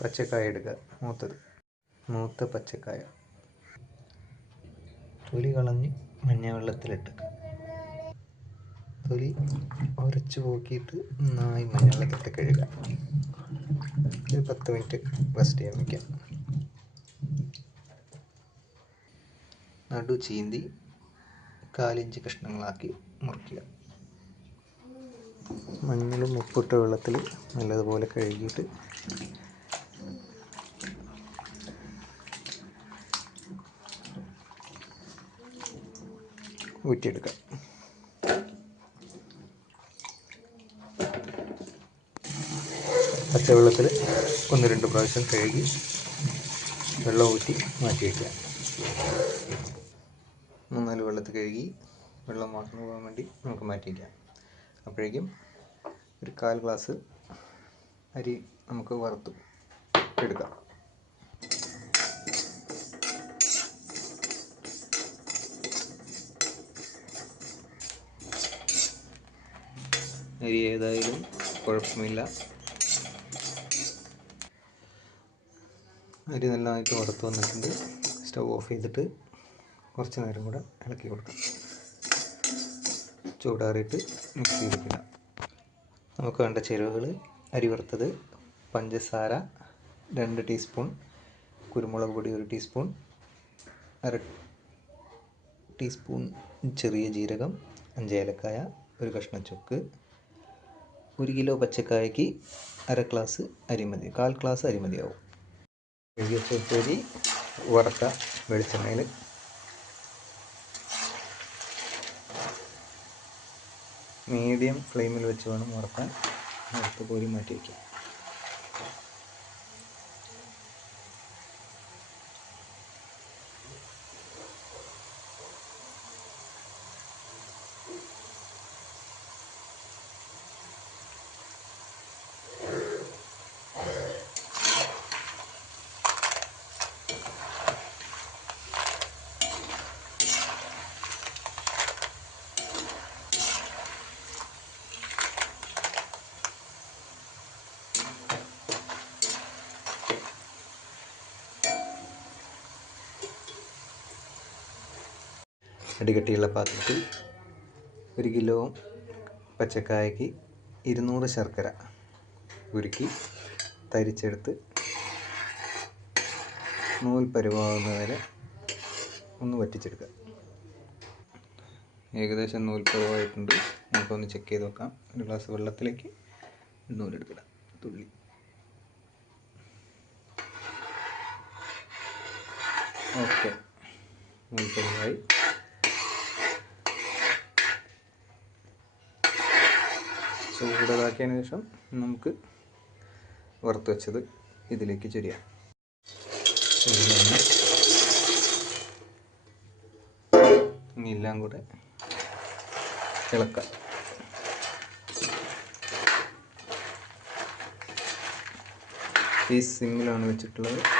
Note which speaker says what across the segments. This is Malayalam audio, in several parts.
Speaker 1: പച്ചക്കായ എടുക്കുക. മൂത്തത്. മൂത്ത പച്ചക്കായ. തൊലി കളഞ്ഞ് മഞ്ഞ വെള്ളത്തിലിട്ട് തൊലി ഉരച്ച് പോക്കിയിട്ട് നന്നായി മഞ്ഞ വെള്ളത്തിലിട്ട് കഴുകുക. ഒരു പത്ത് മിനിറ്റ് റെസ്റ്റ് ചെയ്യാൻ വയ്ക്കാം നടു ചീന്തി കാലിഞ്ച് കഷ്ണങ്ങളാക്കി മുറിക്കുക. മഞ്ഞളും ഉപ്പിട്ട വെള്ളത്തിൽ നല്ലതുപോലെ കഴുകിയിട്ട് ഊറ്റിയെടുക്കാം. പച്ചവെള്ളത്തിൽ ഒന്ന് രണ്ട് പ്രാവശ്യം കഴുകി വെള്ളം ഊറ്റി മാറ്റി വയ്ക്കുക. മൂന്നാൽ വെള്ളത്തിൽ കഴുകി വെള്ളം വാർന്നു പോകാൻ വേണ്ടി നമുക്ക് മാറ്റി വയ്ക്കാം. അപ്പോഴേക്കും ഒരു കാൽ ഗ്ലാസ് അരി നമുക്ക് വറുത്ത് എടുക്കാം. അരി ഏതായാലും കുഴപ്പമില്ല. അരി നല്ലതായിട്ട് വറുത്ത് വന്നിട്ടുണ്ട്. സ്റ്റൗ ഓഫ് ചെയ്തിട്ട് കുറച്ച് നേരം കൂടെ ഇളക്കി കൊടുക്കാം. ചൂടാറിയിട്ട് മിക്സ് ചെയ്തിട്ടില്ല. നമുക്ക് വേണ്ട ചേരുവകൾ. അരി വറുത്തത് പഞ്ചസാര രണ്ട് ടീസ്പൂൺ കുരുമുളക് പൊടി ഒരു ടീസ്പൂൺ അര ടീസ്പൂൺ ചെറിയ ജീരകം അഞ്ച് ഏലക്കായ ഒരു കഷ്ണം ചുക്ക് ഒരു കിലോ പച്ചക്കായക്ക് അര ഗ്ലാസ് അരിമതി കാൽ ഗ്ലാസ് എഴുതി വെച്ച ഉപ്പേരി വറുത്ത വെളിച്ചെണ്ണയിൽ മീഡിയം ഫ്ലെയിമിൽ വെച്ച് വേണം വറുക്കാൻ. വറുത്ത് കോരി മാറ്റി വയ്ക്കാം. അടികട്ടിയുള്ള പാത്രത്തിൽ ഒരു കിലോ പച്ചക്കായക്ക് ഇരുന്നൂറ് ശർക്കര ഉരുക്കി തരിച്ചെടുത്ത് നൂൽ പരുവാകുന്ന വരെ ഒന്ന് വറ്റിച്ചെടുക്കുക. ഏകദേശം നൂൽ പരുവായിട്ടുണ്ട്. നമുക്കൊന്ന് ചെക്ക് ചെയ്ത് നോക്കാം. ഒരു ഗ്ലാസ് വെള്ളത്തിലേക്ക് നൂലെടുക്കുക. തുള്ളി. ഓക്കെ നൂൽ പരുവായി. ചൂടാക്കിയതിന് ശേഷം നമുക്ക് വറുത്ത് വെച്ചത് ഇതിലേക്ക് ചൊരിയാം. ഇനി എല്ലാം കൂടെ ഇളക്കാം. ഈ സിമ്മിലാണ് വെച്ചിട്ടുള്ളത്.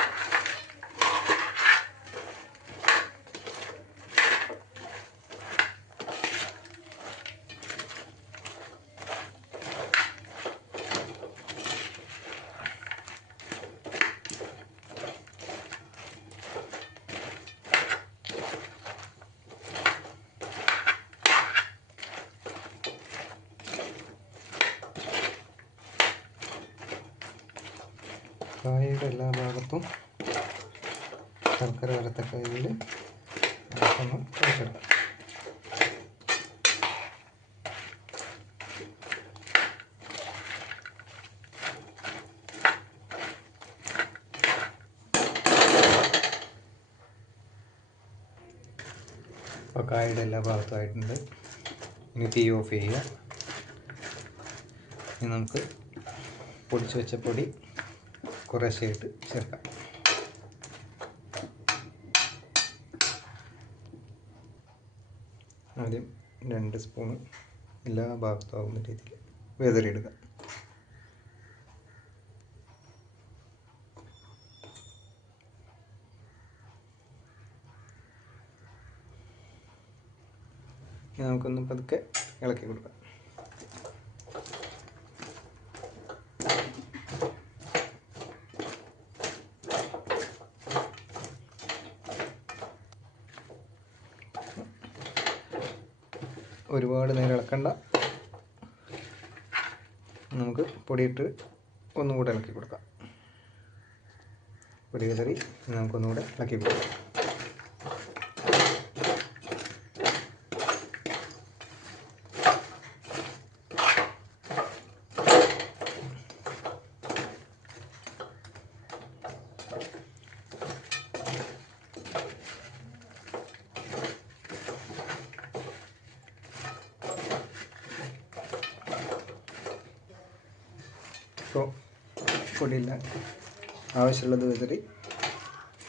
Speaker 1: കായയുടെ എല്ലാ ഭാഗത്തും ശർക്കര വരത്തക്ക രീതിയിൽ ഒന്ന് കുഴച്ചെടുക്കാം അപ്പോൾ കായയുടെ എല്ലാ ഭാഗത്തും ആയിട്ടുണ്ട്. ഇനി തീ ഓഫ് ചെയ്യുക. ഇനി നമുക്ക് പൊടിച്ച് വെച്ച പൊടി കുറേശ്ശെയായിട്ട് ചേർക്കാം. ആദ്യം രണ്ട് സ്പൂണ് എല്ലാ ഭാഗത്തും ആകുന്ന രീതിയിൽ വേദറിയിടുക നമുക്കൊന്ന് പതുക്കെ ഇളക്കി കൊടുക്കാം. ഒരുപാട് നേരം ഇളക്കണ്ട. നമുക്ക് പൊടിയിട്ട് ഒന്നുകൂടെ ഇളക്കി കൊടുക്കാം. പൊടി കതറി നമുക്കൊന്നുകൂടെ ഇളക്കി കൊടുക്കാം. ഇപ്പോൾ പൊടിയില്ല. ആവശ്യമുള്ളത് വിതറി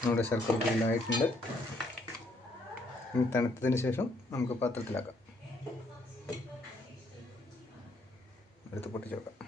Speaker 1: നമ്മുടെ ശർക്കര പൊടിയിലായിട്ടുണ്ട്. ഇനി തണുത്തതിന് ശേഷം നമുക്ക് പാത്രത്തിലാക്കാം. എടുത്ത് പൊട്ടിച്ച് വെക്കാം.